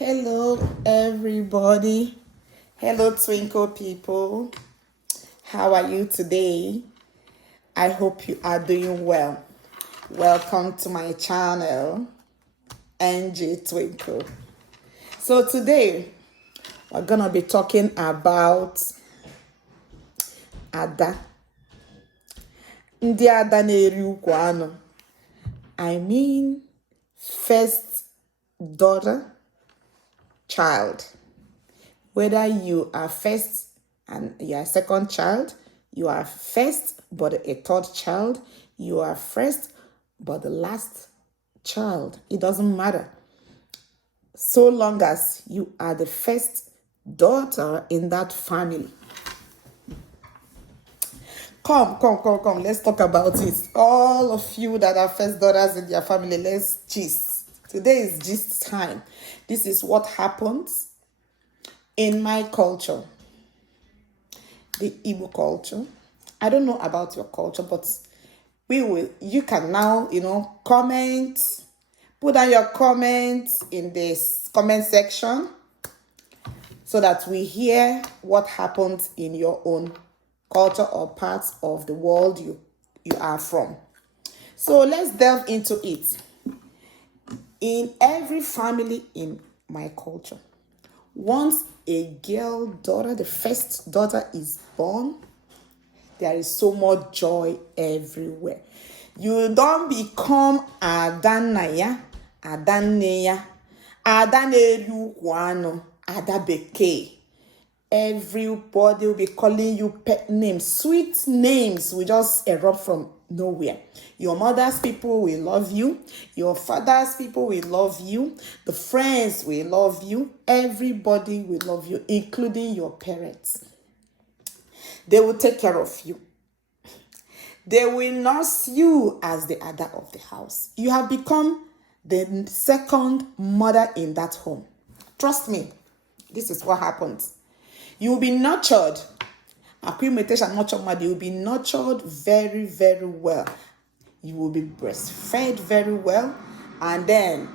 Hello, everybody. Hello, Twinkle people. How are you today? I hope you are doing well. Welcome to my channel, NG Twinkle. So today, we're gonna be talking about Ada. Ndị Ada na-eri ukwu anụ. I mean, first daughter, child. Whether you are first and you are second child, you are first but a third child, you are first but the last child. It doesn't matter. So long as you are the first daughter in that family. Come. Let's talk about it. All of you that are first daughters in your family, let's gist. Today is gist time. This is what happens in my culture, the Igbo culture. I don't know about your culture, but you can now, comment, put down your comments in this comment section so that we hear what happens in your own culture or parts of the world you are from. So let's delve into it. In every family in my culture, once a girl daughter, the first daughter is born, there is so much joy everywhere. You don't become Adanaya, Adaneya, Adanerukwano, Adabeke. Everybody will be calling you pet names. Sweet names will just erupt from nowhere. Your mother's people will love you. Your father's people will love you. The friends will love you. Everybody will love you, including your parents. They will take care of you. They will nurse you as the Ada of the house. You have become the second mother in that home. Trust me, this is what happens. You will be nurtured. You will be nurtured very, very well. You will be breastfed very well. And then,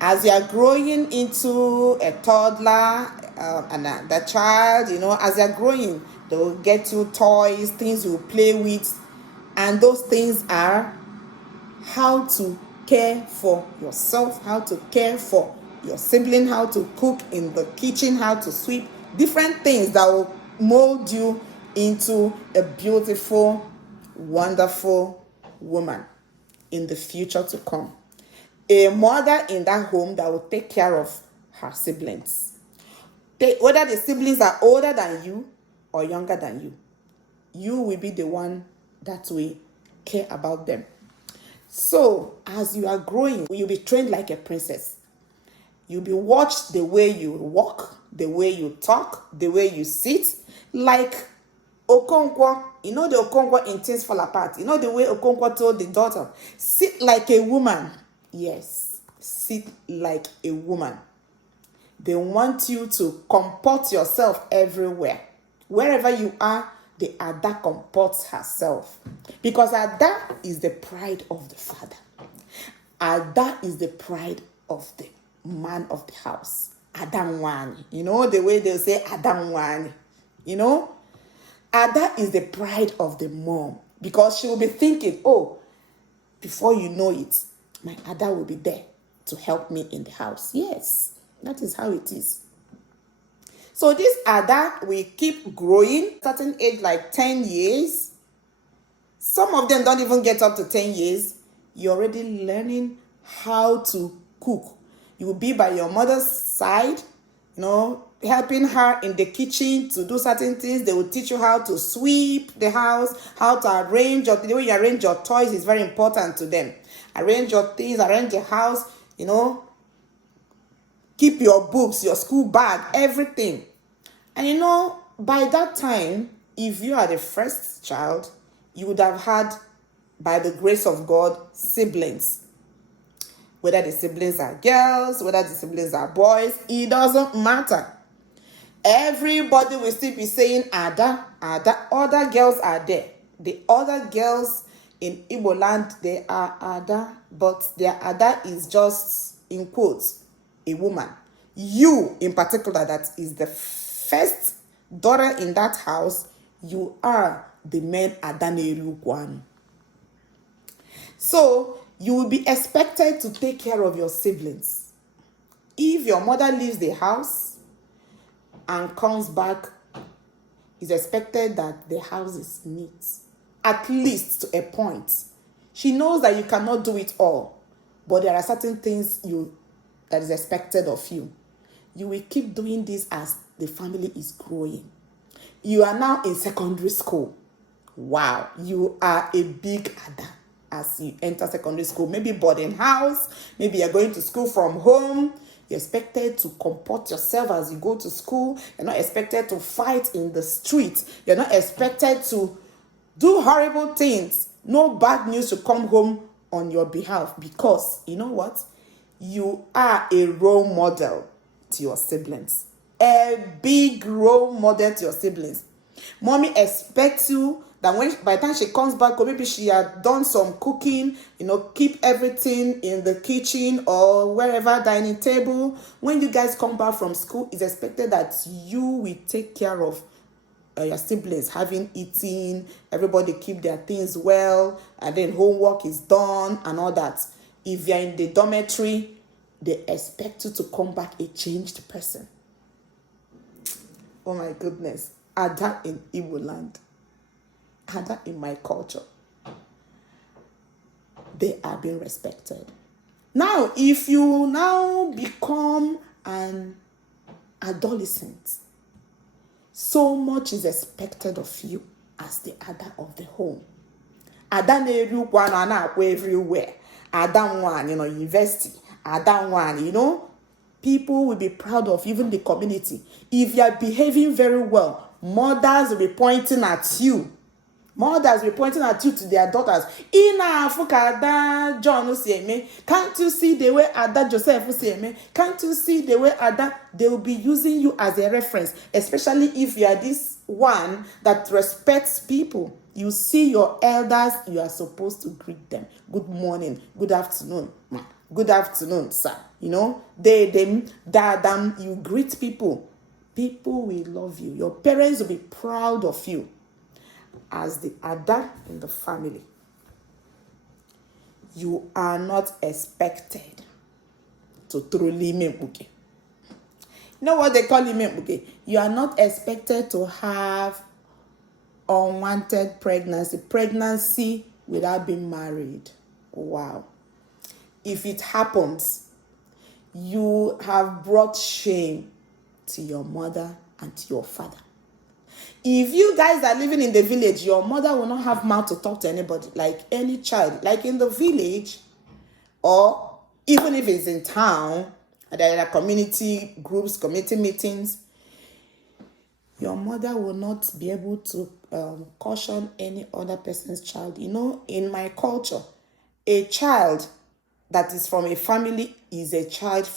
as you are growing into a toddler and the child, as you are growing, they will get you toys, things you will play with. And those things are how to care for yourself, how to care for your sibling, how to cook in the kitchen, how to sweep. Different things that will mold you into a beautiful, wonderful woman in the future to come. A mother in that home that will take care of her siblings. Whether the siblings are older than you or younger than you, you will be the one that will care about them. So, as you are growing, you'll be trained like a princess. You'll be watched the way you walk, the way you talk, the way you sit. Like Okonkwo, the Okonkwo in Things Fall Apart. The way Okonkwo told the daughter, sit like a woman. Yes, sit like a woman. They want you to comport yourself everywhere. Wherever you are, the Ada comports herself. Because Ada is the pride of the father. Ada is the pride of the man of the house. Adam Wani. The way they say Adam Wani. Ada is the pride of the mom. Because she will be thinking, before you know it, my Ada will be there to help me in the house. Yes, that is how it is. So this Ada will keep growing, certain age like 10 years. Some of them don't even get up to 10 years. You're already learning how to cook. You will be by your mother's side, helping her in the kitchen to do certain things. They will teach you how to sweep the house, how to arrange the way you arrange your toys is very important to them. Arrange your things, arrange your house, keep your books, your school bag, everything. And by that time, if you are the first child, you would have had, by the grace of God, siblings. Whether the siblings are girls, whether the siblings are boys, it doesn't matter. Everybody will still be saying Ada. Other girls are there. The other girls in Igbo land, they are Ada, but their Ada is just, in quotes, a woman. You, in particular, that is the first daughter in that house, you are the main Adaneru one. So, you will be expected to take care of your siblings. If your mother leaves the house and comes back, it's expected that the house is neat, at least to a point. She knows that you cannot do it all, but there are certain things that is expected of you. You will keep doing this as the family is growing. You are now in secondary school. Wow, you are a big Ada as you enter secondary school. Maybe boarding house, maybe you're going to school from home. You're expected to comport yourself as you go to school. You're not expected to fight in the street. You're not expected to do horrible things. No bad news to come home on your behalf, because you know what? You are a role model to your siblings. A big role model to your siblings. Mommy expects you that by the time she comes back, or maybe she had done some cooking, keep everything in the kitchen or wherever, dining table. When you guys come back from school, it's expected that you will take care of your siblings, having eaten, everybody keep their things well, and then homework is done and all that. If you're in the dormitory, they expect you to come back a changed person. Oh my goodness. Ada in Igbo land. Ada in my culture. They are being respected. Now, if you now become an adolescent, so much is expected of you as the Ada of the home. Ada na-eru kwa na-akwa everywhere. Ada one, university. Ada one, people will be proud of, even the community. If you are behaving very well, mothers will be pointing at you. Mothers will be pointing at you to their daughters. Ina afuka Ada John Osieme. Can't you see the way Ada Joseph Osieme? Can't you see the way Ada? They will be using you as a reference, especially if you are this one that respects people. You see your elders, you are supposed to greet them. Good morning, good afternoon, ma. Good afternoon, sir. You greet people. People will love you. Your parents will be proud of you as the Ada in the family. You are not expected to throw limembuke. You know what they call limembuke? You are not expected to have unwanted pregnancy without being married. Wow. If it happens, you have brought shame to your mother and to your father. If you guys are living in the village, your mother will not have mouth to talk to anybody, like any child. Like in the village, or even if it's in town, there are community groups, community meetings, your mother will not be able to caution any other person's child. In my culture, a child that is from a family is a child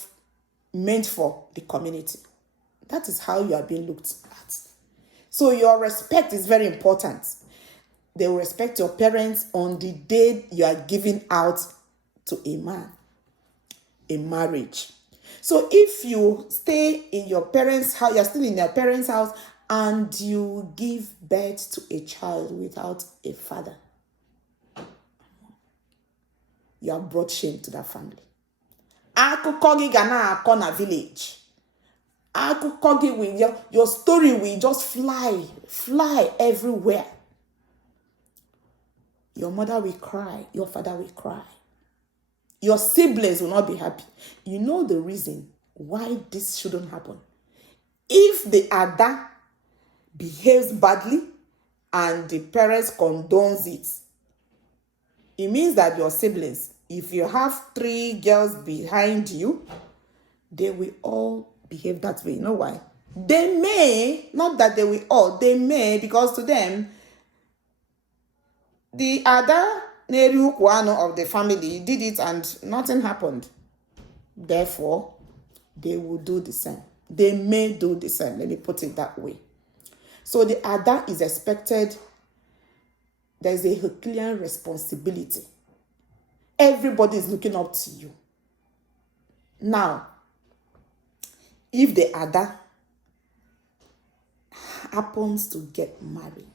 meant for the community. That is how you are being looked at. So your respect is very important. They will respect your parents on the day you are giving out to a man, a marriage. So if you stay in your parents' house, you're still in your parents' house, and you give birth to a child without a father, you have brought shame to that family. Akụkọ gị ga na-akọ na village. Akụkọ gị will, your story will just fly everywhere. Your mother will cry, your father will cry. Your siblings will not be happy. You know the reason why this shouldn't happen. If the Ada behaves badly and the parents condones it, it means that your siblings, if you have 3 girls behind you, they will all behave that way. You know why? They may, not that they will all, they may, because to them, the Ada Neru Kwano of the family did it and nothing happened. Therefore, they will do the same. They may do the same. Let me put it that way. So the Ada is expected. There is a Herculean responsibility. Everybody is looking up to you. Now, if the Ada happens to get married,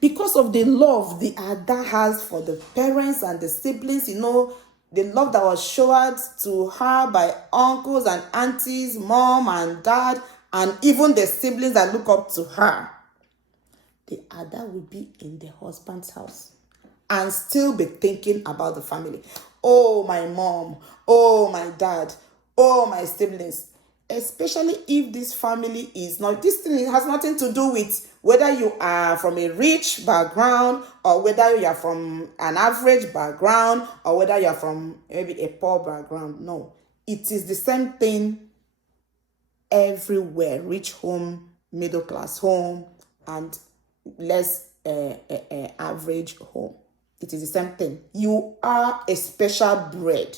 because of the love the Ada has for the parents and the siblings, the love that was showered to her by uncles and aunties, mom and dad, and even the siblings that look up to her, the Ada will be in the husband's house and still be thinking about the family. Oh, my mom. Oh, my dad. Oh, my siblings. Especially if this family is not, this thing has nothing to do with whether you are from a rich background or whether you are from an average background or whether you are from maybe a poor background. No, it is the same thing everywhere. Rich home, middle class home, and less average home. It is the same thing. You are a special breed.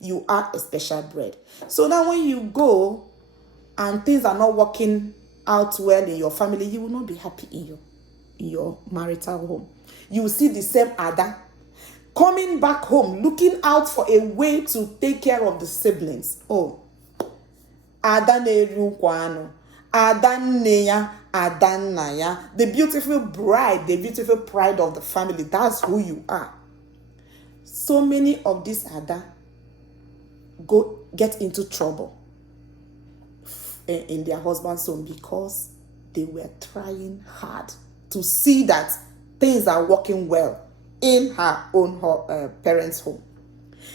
You are a special breed. So now when you go and things are not working out well in your family, you will not be happy in your marital home. You will see the same Ada coming back home, looking out for a way to take care of the siblings. Oh, Ada na-eri kwano, Ada nne ya, Ada nna ya, the beautiful bride, the beautiful pride of the family. That's who you are. So many of these Ada get into trouble in their husband's home because they were trying hard to see that things are working well in her own parents' home.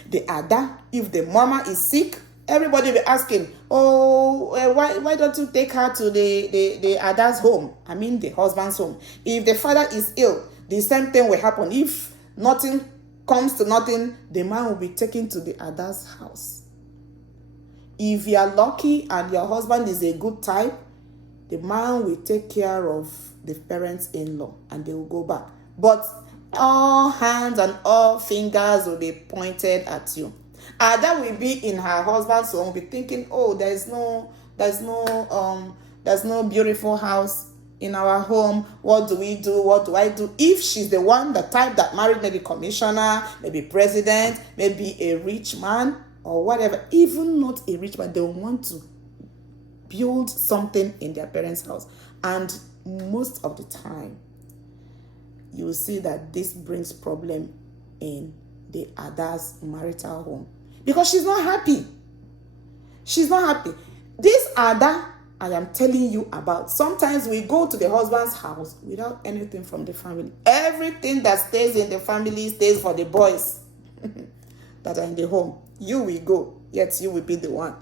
The Ada, if the mama is sick, everybody will be asking, oh, why don't you take her to the Ada's home? I mean the husband's home. If the father is ill, the same thing will happen. If nothing comes to nothing, the man will be taken to the Ada's house. If you are lucky and your husband is a good type, the man will take care of the parents-in-law and they will go back. But all hands and all fingers will be pointed at you. Ada will be in her husband's home, be thinking, oh, there's no beautiful house in our home. What do we do? What do I do? If she's the one, the type that married maybe commissioner, maybe president, maybe a rich man or whatever, even not a rich man, they want to build something in their parents' house. And most of the time, you will see that this brings problem in the Ada's marital home because she's not happy. She's not happy. This Ada I am telling you about, sometimes we go to the husband's house without anything from the family. Everything that stays in the family stays for the boys that are in the home. You will go, yet you will be the one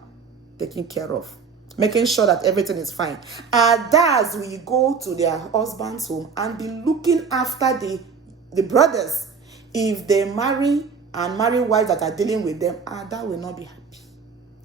taking care of, making sure that everything is fine. Adas will go to their husband's home and be looking after the brothers. If they marry and marry wives that are dealing with them, Ada will not be happy.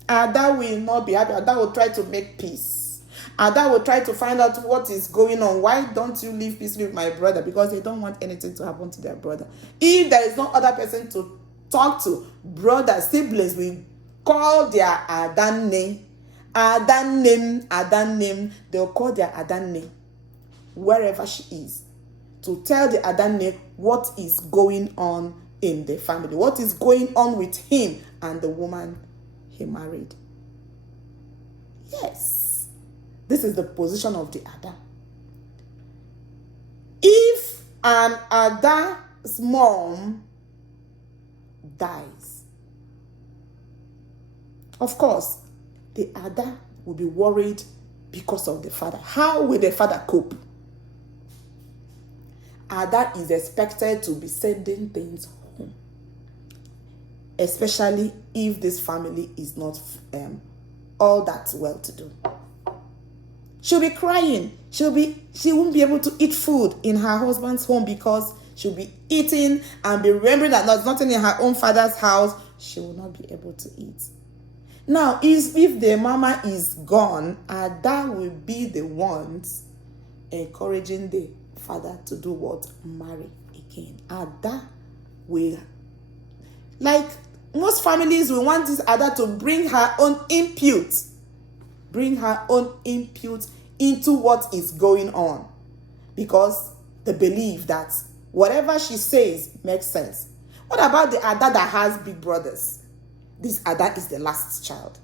Ada will not be happy. Ada will try to make peace. Ada will try to find out what is going on. Why don't you live peacefully with my brother? Because they don't want anything to happen to their brother. If there is no other person to talk to, brother, siblings will call their Adan name. Adan name. They'll call their Adan name wherever she is to tell the Adan name what is going on in the family, what is going on with him and the woman he married. Yes, this is the position of the Ada. If an Ada's mom dies, of course, the Ada will be worried because of the father. How will the father cope? Ada is expected to be sending things home, especially if this family is not all that well to do. She'll be crying. She won't be able to eat food in her husband's home because she'll be eating and be remembering that there's nothing in her own father's house. She will not be able to eat. Now, if the mama is gone, Ada will be the ones encouraging the father to do what? Marry again. Ada will, like most families, will want this Ada to bring her own input into what is going on, because they believe that whatever she says makes sense. What about the Ada that has big brothers? This Ada is the last child.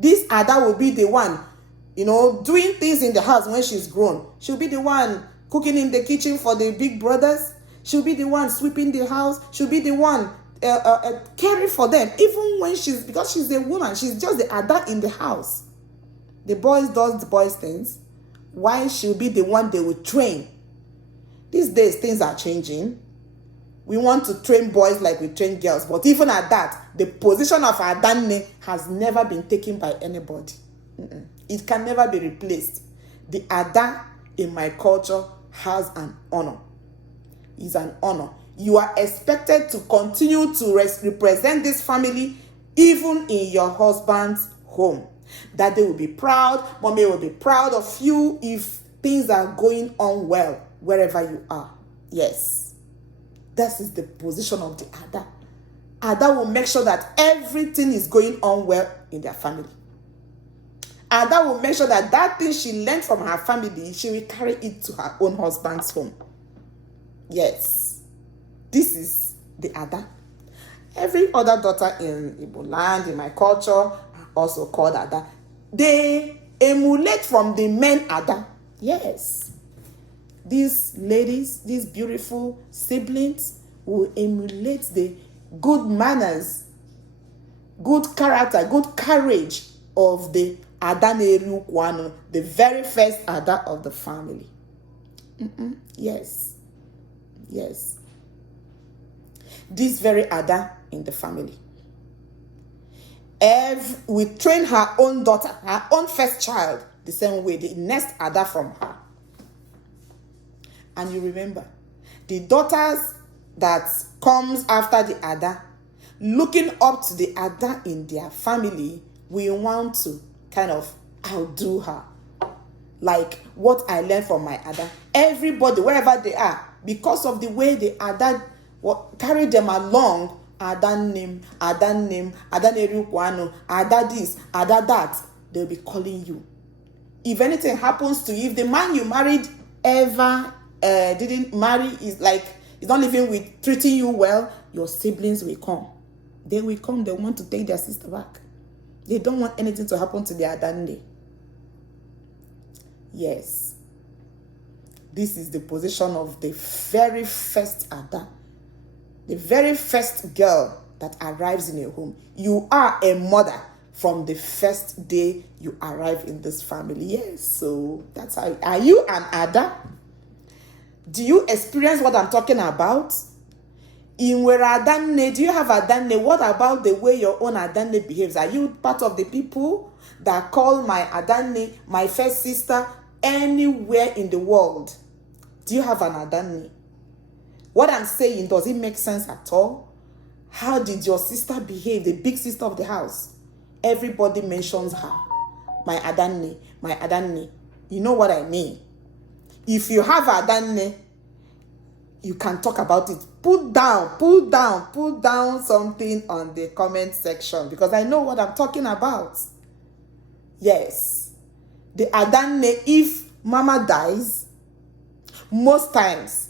This Ada will be the one, doing things in the house when she's grown. She'll be the one cooking in the kitchen for the big brothers. She'll be the one sweeping the house. She'll be the one caring for them. Even when because she's a woman, she's just the Ada in the house. The boys does the boys' things. Why she'll be the one they will train. These days, things are changing. We want to train boys like we train girls. But even at that, the position of Adanne has never been taken by anybody. It can never be replaced. The Ada in my culture has an honor. It's an honor. You are expected to continue to represent this family even in your husband's home. Daddy will be proud. Mommy will be proud of you if things are going on well wherever you are. Yes. That is the position of the Ada. Ada will make sure that everything is going on well in their family. Ada will make sure that that thing she learned from her family, she will carry it to her own husband's home. Yes. This is the Ada. Every other daughter in Igbo land, in my culture, are also called Ada. They emulate from the men Ada. Yes. These ladies, these beautiful siblings, will emulate the good manners, good character, good courage of the Adanne Kwano, the very first Ada of the family. Yes. Yes. This very Ada in the family. We train her own daughter, her own first child, the same way, the next Ada from her. And you remember, the daughters that comes after the Ada, looking up to the Ada in their family, we want to kind of outdo her. Like what I learned from my Ada. Everybody, wherever they are, because of the way the Ada carry them along, Adanne, Adanne Erukwano, Ada this, Ada that, they'll be calling you. If anything happens to you, if the man you married ever didn't marry, is like, he's not living with, treating you well, your siblings will come. They will come, they want to take their sister back. They don't want anything to happen to their Adanne. Yes. This is the position of the very first Ada. The very first girl that arrives in your home. You are a mother from the first day you arrive in this family. Yes, so that's how. Are you an Ada? Do you experience what I'm talking about? In where Adanne, do you have Adanne? What about the way your own Adanne behaves? Are you part of the people that call my Adanne, my first sister, anywhere in the world? Do you have an Adanne? What I'm saying, does it make sense at all? How did your sister behave, the big sister of the house? Everybody mentions her. My Adanne, my Adanne. You know what I mean? If you have Adanne, you can talk about it. Put down something on the comment section, because I know what I'm talking about. Yes. The Adanne, if mama dies, most times,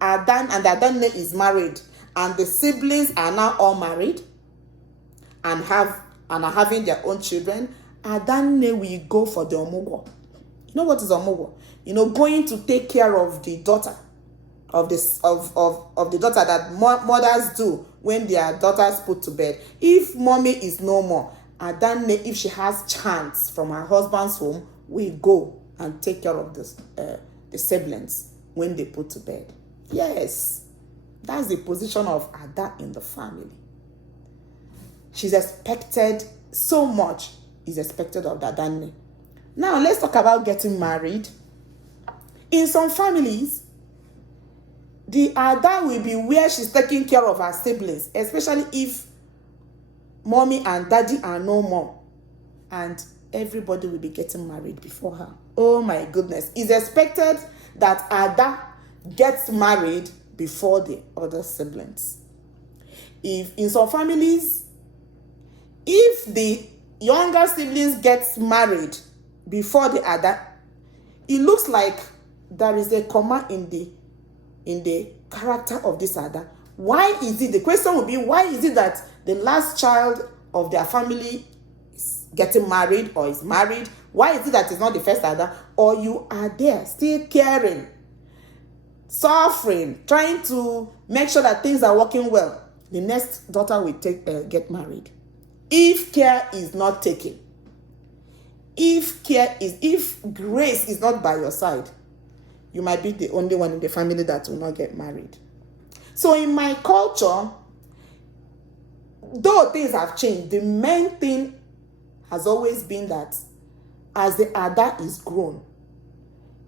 Adan and Adanne is married, and the siblings are now all married and are having their own children. Adanne will go for the omugwo. You know what is omugwo? Going to take care of the daughter, of the daughter that mothers do when their daughters put to bed. If mommy is no more, Adanne, if she has chance from her husband's home, will go and take care of the siblings when they put to bed. Yes, that's the position of Ada in the family. She's expected, so much is expected of Adanne. Now, let's talk about getting married. In some families, the Ada will be where she's taking care of her siblings, especially if mommy and daddy are no more. And everybody will be getting married before her. Oh my goodness. It's expected that Ada gets married before the other siblings. If in some families, if the younger siblings gets married before the Ada, it looks like there is a comma in the character of this Ada. Why is it? The question would be, why is it that the last child of their family is getting married or is married, why is it that it's not the first Ada? Or you are there still caring, suffering, trying to make sure that things are working well, the next daughter will get married. If care is not taken, if grace is not by your side, you might be the only one in the family that will not get married. So in my culture, though things have changed, the main thing has always been that as the Ada is grown,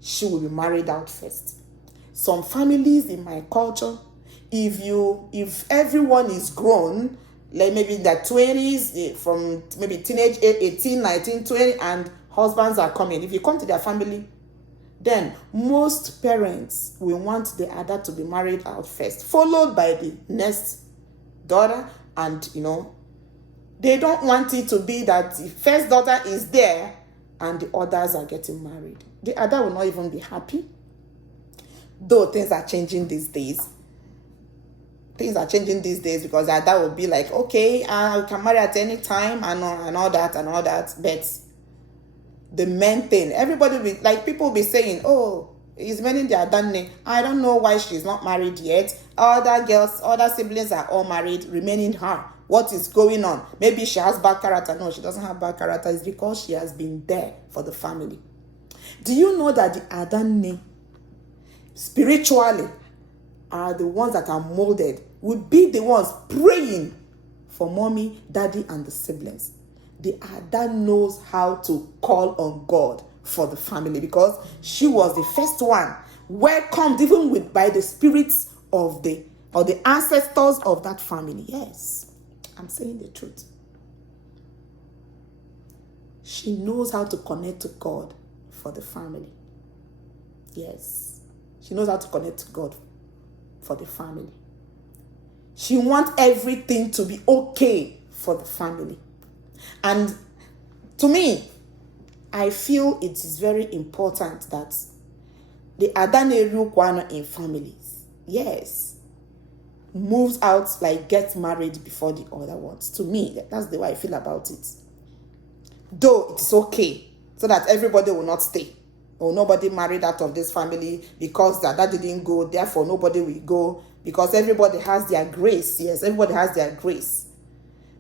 she will be married out first. Some families in my culture, if everyone is grown, like maybe in their 20s, from maybe teenage 18, 19, 20, and husbands are coming, if you come to their family, then most parents will want the Ada to be married out first, followed by the next daughter. And they don't want it to be that the first daughter is there and the others are getting married. The Ada will not even be happy. Though things are changing these days. Things are changing these days because the Ada will be like, okay, I can marry at any time and all that. But the main thing, everybody will, like, people will be saying, oh, it's meaning the Ada. I don't know why she's not married yet. Other siblings are all married, remaining her. What is going on? Maybe she has bad character. No, she doesn't have bad character. It's because she has been there for the family. Do you know that the Ada spiritually are the ones that are molded, would be the ones praying for mommy, daddy, and the siblings? The Ada knows how to call on God for the family because she was the first one welcomed even by the spirits of the ancestors of that family. Yes, I'm saying the truth. She knows how to connect to God for the family. Yes, she knows how to connect to God for the family. She wants everything to be okay for the family. And to me, I feel it is very important that the Ada in families, yes, moves out, like gets married before the other ones. To me, that's the way I feel about it. Though it is okay, so that everybody will not stay. Or nobody married out of this family because that didn't go, therefore nobody will go, because everybody has their grace. Yes, everybody has their grace.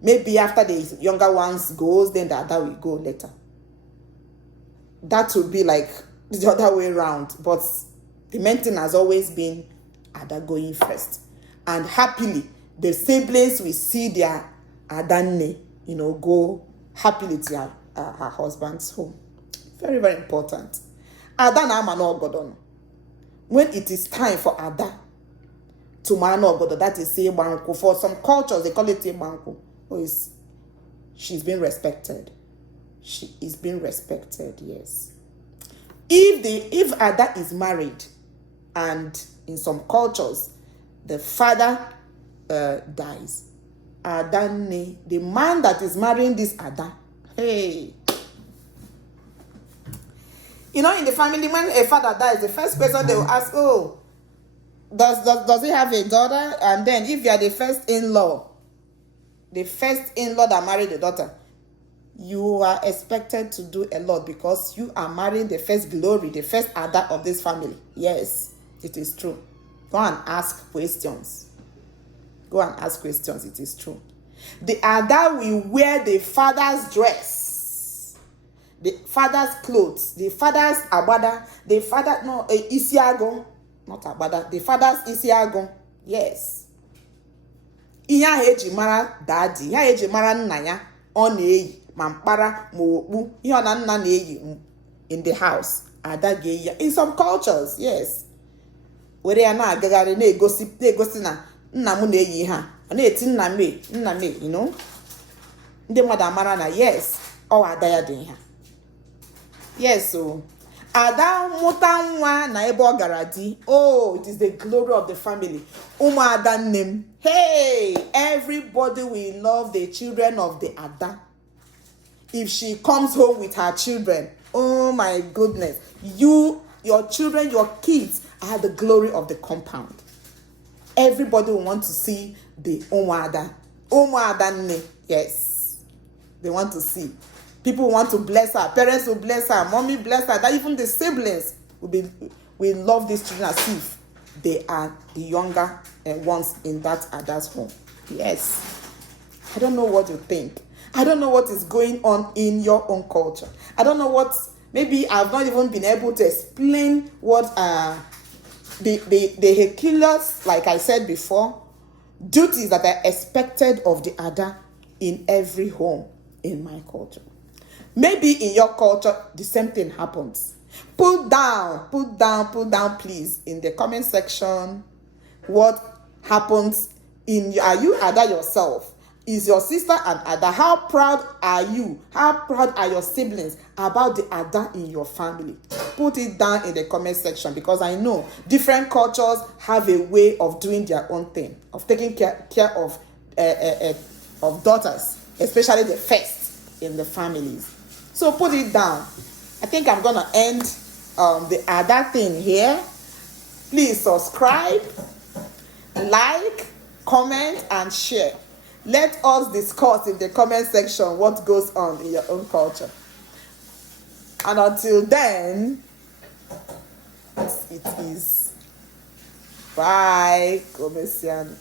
Maybe after the younger ones goes, then the Ada will go later. That would be like the other way around. But the main thing has always been Ada going first. And happily, the siblings will see their Ada, go happily to her husband's home. Very, very important. Ada na amano ogodo. When it is time for Ada to mano ogodo, that is say banku. For some cultures, they call it a banku. She's being respected. She is being respected, yes. If Ada is married, and in some cultures, the father dies, Ada, the man that is marrying this Ada, hey. In the family, when a father dies, the first question they will ask, oh, does he have a daughter? And then if you are the first in-law that married the daughter, you are expected to do a lot because you are marrying the first glory, the first Ada of this family. Yes, it is true. Go and ask questions. It is true. The Ada will wear the father's dress, the father's clothes, the father's abada, isiago, not abada, the father's isiago. Yes. Iya eji mara daddy, iya eji mara nna ya, ọ na-eyi ma mkpara ma okpu, ihe ọ na nna na-eyi in the house. Ada ga-eyi ya. In some cultures, yes. Were ya na-agagharị na-egosi na nna m na-eyi ha. Ọ na-eti nna me, Ndị mmadụ amara na yes, ọ Ada ya dị ha. Yes, so Ada mụta nwa na ebe ọ gara di. Oh, it is the glory of the family. Ụmụ Ada nne m. Hey, everybody will love the children of the Ada. If she comes home with her children, oh my goodness, your children, your kids are the glory of the compound. Everybody will want to see the Ụmụ Ada nne. Yes, they want to see. People want to bless her, parents will bless her, mommy bless her, that even the siblings will love these children as if they are the younger ones in that Ada's home. Yes. I don't know what you think. I don't know what is going on in your own culture. I don't know what, maybe I've not even been able to explain what the Hercules, like I said before, duties that are expected of the Ada in every home in my culture. Maybe in your culture, the same thing happens. Put down, please, in the comment section what happens are you Ada yourself? Is your sister an Ada? How proud are you? How proud are your siblings about the Ada in your family? Put it down in the comment section, because I know different cultures have a way of doing their own thing, of taking care of daughters, especially the first in the families. So put it down. I think I'm gonna end the Ada thing here. Please subscribe, like, comment, and share. Let us discuss in the comment section what goes on in your own culture. And until then, it is bye, Gomesian.